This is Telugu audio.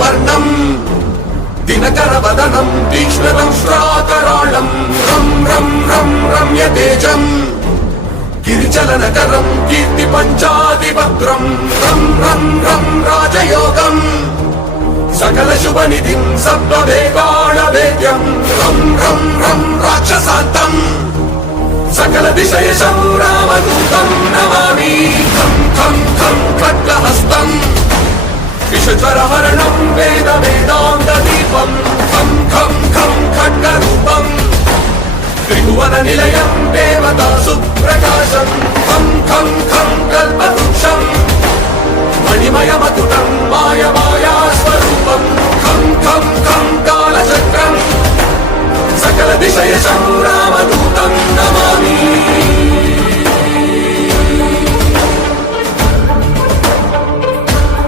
వర్ణం దినకరవదనం తీక్ష్ణదంష్ట్రాకరాళం రం రం రం రమ్య తేజం గిరిచలనకరం కీర్తి పంచాదిభద్రం రం రం రం రాజయోగం సకల శుభనిధిం సర్వవేగాళవేద్యం రం రం రం రాక్షసాంతం సకల దిశయశం రామదూతం నమామి ఖం ఖం ఖం ఖడ్గహస్తం విషజ్వరహరణం వేద వేదాంత దీపం ఖం ఖం ఖం ఖడ్గరూపం త్రిభువన నిలయం దేవతా సుప్రకాశం ఖం ఖం ఖం కల్పవృక్షం మణిమయమతుటం మాయమాయా స్వరూపం ఖం ఖం ఖం కాలచక్రం సకల దిశయశం రామదూతం నమామి